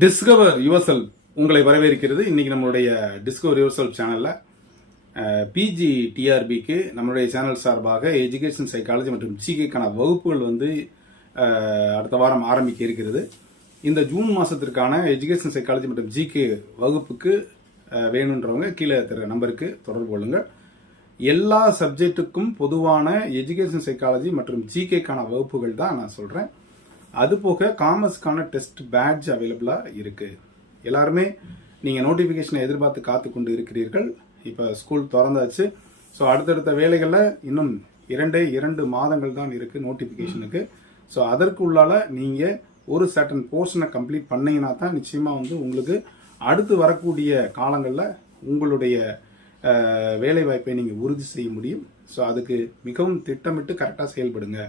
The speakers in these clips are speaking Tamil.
டிஸ்கவர் யுவர்செல் உங்களை வரவேற்கிறது. இன்னைக்கு நம்மளுடைய டிஸ்கவர் யுவர்செல் சேனல்ல பிஜி டிஆர்பிக்கு நம்மளுடைய சேனல் சார்பாக எஜுகேஷன் சைக்காலஜி மற்றும் ஜிகேக்கான வகுப்புகள் வந்து அடுத்த வாரம் ஆரம்பிக்க இருக்கிறது. இந்த ஜூன் மாசத்திற்கான எஜுகேஷன் சைக்காலஜி மற்றும் ஜிகே வகுப்புக்கு வேணுன்றவங்க கீழே தர நம்பருக்கு தொடர்பு கொள்ளுங்கள். எல்லா சப்ஜெக்ட்டுக்கும் பொதுவான எஜுகேஷன் சைக்காலஜி மற்றும் ஜிகேக்கான வகுப்புகள் தான் நான் சொல்கிறேன் அது போக காமர்ஸ்க்கான டெஸ்ட் பேட்ச் அவைலபிளாக இருக்குது எல்லாருமே நீங்கள் நோட்டிஃபிகேஷனை எதிர்பார்த்து காத்து கொண்டு இருக்கிறீர்கள். இப்போ ஸ்கூல் திறந்தாச்சு. ஸோ அடுத்தடுத்த வேலைகளில் இன்னும் இரண்டே இரண்டு மாதங்கள் தான் இருக்குது நோட்டிஃபிகேஷனுக்கு ஸோ அதற்கு உள்ளால் நீங்கள் ஒரு சர்டன் போர்ஷனை கம்ப்ளீட் பண்ணீங்கன்னா தான் நிச்சயமாக வந்து உங்களுக்கு அடுத்து வரக்கூடிய காலங்களில் உங்களுடைய வேலைவாய்ப்பை வேலை வாய்ப்பை உறுதி செய்ய முடியும். ஸோ அதுக்கு மிகவும் திட்டமிட்டு கரெக்டாக செயல்படுங்க.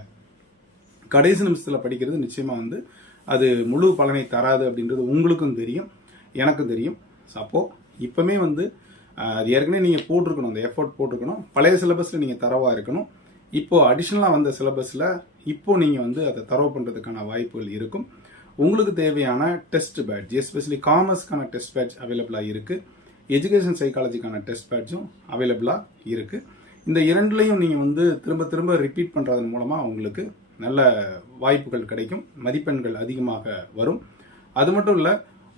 கடைசி நிமிஷத்தில் படிக்கிறது நிச்சயமாக வந்து அது முழு பலனை தராது அப்படின்றது உங்களுக்கும் தெரியும் எனக்கும் தெரியும். ஸோ அப்போ வந்து அது ஏற்கனவே நீங்கள் போட்டிருக்கணும் அந்த எஃபோர்ட் போட்டிருக்கணும். பழைய சிலபஸில் நீங்கள் தரவாக இருக்கணும். இப்போது அடிஷ்னலாக வந்த சிலபஸில் இப்போது நீங்கள் வந்து அதை தரவு பண்ணுறதுக்கான வாய்ப்புகள் இருக்கும். உங்களுக்கு தேவையான டெஸ்ட் பேட்ச் எஸ்பெஷலி காமர்ஸ்க்கான டெஸ்ட் பேட்ச் அவைலபிளாக இருக்குது எஜுகேஷன் சைக்காலஜிக்கான டெஸ்ட் பேட்சும் அவைலபிளாக இருக்குது இந்த இரண்டுலையும் நீங்கள் வந்து திரும்ப திரும்ப ரிப்பீட் பண்ணுறதன் மூலமாக உங்களுக்கு நல்ல வாய்ப்புகள் கிடைக்கும். மதிப்பெண்கள் அதிகமாக வரும். அது மட்டும் இல்லை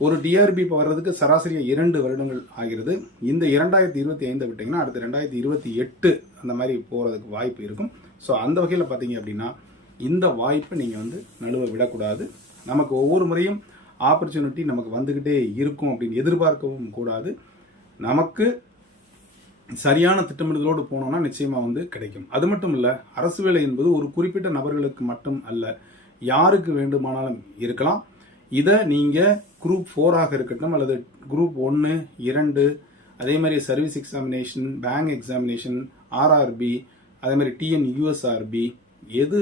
ஒரு டிஆர்பி வர்றதுக்கு சராசரியாக இரண்டு வருடங்கள் ஆகிறது. இந்த இரண்டாயிரத்தி இருபத்தி ஐந்து விட்டீங்கன்னா அடுத்து ரெண்டாயிரத்தி இருபத்தி எட்டு அந்த மாதிரி போகிறதுக்கு வாய்ப்பு இருக்கும். ஸோ அந்த வகையில் பார்த்தீங்க அப்படின்னா இந்த வாய்ப்பை நீங்கள் வந்து நழுவ விடக்கூடாது. நமக்கு ஒவ்வொரு முறையும் ஆப்பர்ச்சுனிட்டி நமக்கு வந்துக்கிட்டே இருக்கும் அப்படின்னு எதிர்பார்க்கவும் கூடாது. நமக்கு சரியான திட்டமிடுதலோடு போனோம்னா நிச்சயமாக வந்து கிடைக்கும். அது மட்டும் இல்லை அரசு வேலை என்பது ஒரு குறிப்பிட்ட நபர்களுக்கு மட்டும் அல்ல யாருக்கு வேண்டுமானாலும் இருக்கலாம். இதை நீங்கள் குரூப் ஃபோராக இருக்கட்டும் அல்லது குரூப் ஒன்று இரண்டு அதே மாதிரி service examination bank examination RRB அதே மாதிரி டிஎன் யூஎஸ்ஆர்பி எது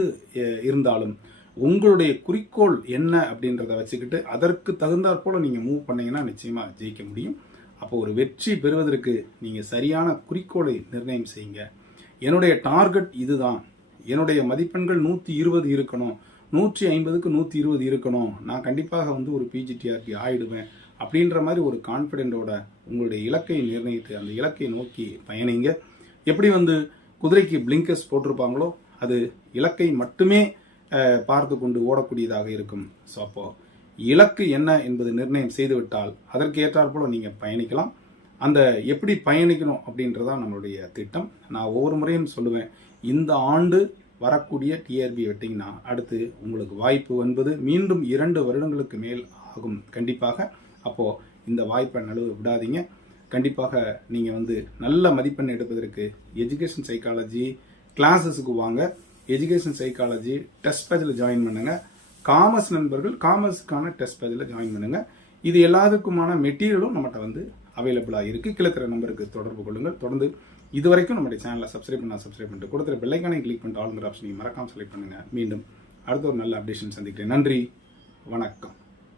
இருந்தாலும் உங்களுடைய குறிக்கோள் என்ன அப்படின்றத வச்சுக்கிட்டு அதற்கு தகுந்தாற் நீங்கள் மூவ் பண்ணீங்கன்னா நிச்சயமாக ஜெயிக்க முடியும். அப்போ ஒரு வெற்றி பெறுவதற்கு நீங்கள் சரியான குறிக்கோளை நிர்ணயம் செய்யுங்க. என்னுடைய டார்கெட் இதுதான். என்னுடைய மதிப்பெண்கள் நூற்றி இருபது இருக்கணும். நூற்றி ஐம்பதுக்கு நூற்றி இருபது இருக்கணும். நான் கண்டிப்பாக வந்து ஒரு பிஜிடிஆர்பி ஆயிடுவேன் அப்படின்ற மாதிரி ஒரு கான்ஃபிடென்ட்டோட உங்களுடைய இலக்கை நிர்ணயித்து அந்த இலக்கை நோக்கி பயணிங்க. எப்படி வந்து குதிரைக்கு பிளிங்கர்ஸ் போட்டிருப்பாங்களோ அது இலக்கை மட்டுமே பார்த்து கொண்டு ஓடக்கூடியதாக இருக்கும். ஸோ அப்போ இலக்கு என்ன என்பது நிர்ணயம் செய்துவிட்டால் அதற்கு ஏற்றாற்போல நீங்கள் பயணிக்கலாம். அந்த எப்படி பயணிக்கணும் அப்படின்றதான் நம்மளுடைய திட்டம். நான் ஒவ்வொரு முறையும் சொல்லுவேன். இந்த ஆண்டு வரக்கூடிய டிஆர்பி வெட்டிங்கன்னா அடுத்து உங்களுக்கு வாய்ப்பு என்பது மீண்டும் இரண்டு வருடங்களுக்கு மேல் ஆகும் கண்டிப்பாக. அப்போது இந்த வாய்ப்பை நழுவ விடாதீங்க. கண்டிப்பாக நீங்கள் வந்து நல்ல மதிப்பெண் எடுப்பதற்கு எஜுகேஷன் சைக்காலஜி கிளாஸஸுக்கு வாங்க. எஜுகேஷன் சைக்காலஜி டெஸ்ட் பேஜில் ஜாயின் பண்ணுங்கள் காமர்ஸ் நண்பர்கள் காமர்ஸ்க்கான டெஸ்ட் பேஜில் ஜாயின் பண்ணுங்கள் இது எல்லாத்துக்குமான மெட்டீரியலும் நம்மகிட்ட வந்து அவைலபிளாக இருக்குது கிழக்கிற நம்பருக்கு தொடர்பு கொள்ளுங்கள். தொடர்ந்து இது வரைக்கும் நம்முடைய சேனலை சப்ஸ்கிரைப் பண்ணால் சப்ஸ்கிரைப் பண்ணிட்டு கொடுத்துற பெல்லைக்கானே கிளிக் பண்ணிட்டு ஆளுங்கிற ஆப்ஷனையும் மறக்காம செலக்ட் பண்ணுங்கள் மீண்டும் அடுத்த ஒரு நல்ல அப்டேஷன் சந்திக்கிறேன். நன்றி. வணக்கம்.